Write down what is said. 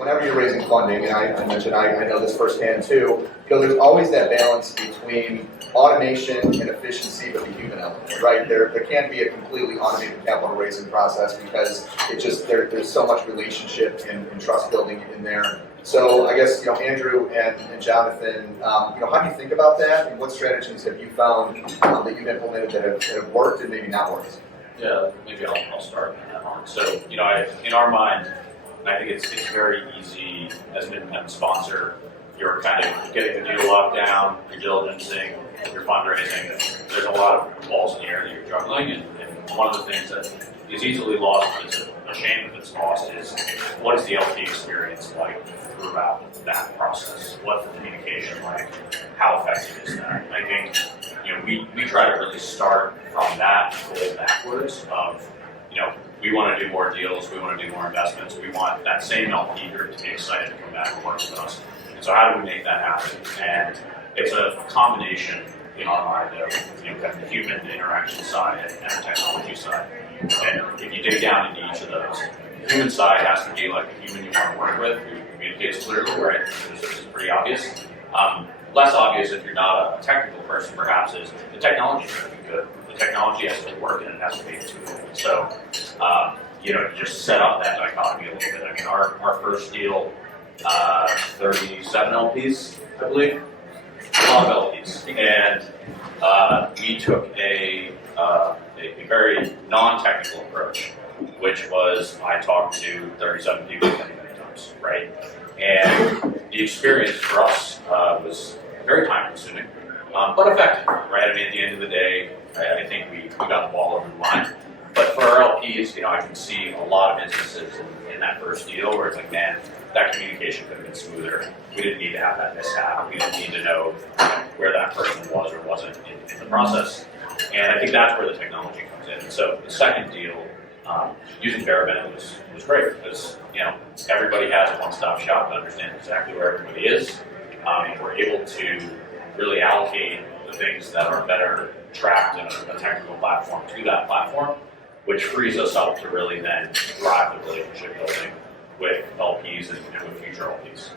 whenever you're raising funding, and I mentioned I know this firsthand too, there's always that balance between automation and efficiency, but the human element, right? There can't be a completely automated capital raising process because there's so much relationship and trust building in there. So I guess, Andrew and Jonathan, how do you think about that, and what strategies have you found that you've implemented that have worked and maybe not worked? Yeah, maybe I'll start on that one. So, in our mind, I think it's very easy as an independent sponsor. You're kind of getting the deal locked down, you're diligencing, you're fundraising. There's a lot of balls in the air that you're juggling, and one of the things that is easily lost, but it's a shame if it's lost, is what is the LP experience like throughout that process? What's the communication like? How effective is that? I think we try to really start from that goal backwards of, we want to do more deals, we want to do more investments, we want that same LP group to be excited to come back and work with us. And so how do we make that happen? And it's a combination in our mind of kind of the human interaction side and the technology side. And if you dig down into each of those, the human side has to be like a human you want to work with, who communicates clearly, right? This is pretty obvious. Less obvious if you're not a technical person, perhaps, is the technology has to be good. The technology has to work and it has to be intuitive. So, just set up that dichotomy a little bit. I mean, our first deal, 37 LPs, I believe, a lot of LPs. And we took a very non-technical approach, which was I talked to 37 people many times, right? And the experience for us was very time-consuming, but effective, right? I mean, at the end of the day, I think we got the ball over the line. But for our LPs, I can see a lot of instances in that first deal where it's like, man, that communication could have been smoother. We didn't need to have that mishap. We didn't need to know where that person was or wasn't in the process. And I think that's where the technology comes in. And so the second deal, using Verabene was great because everybody has a one-stop shop to understand exactly where everybody is, and we're able to really allocate the things that are better tracked in a technical platform to that platform, which frees us up to really then drive the relationship building with LPs and with future LPs.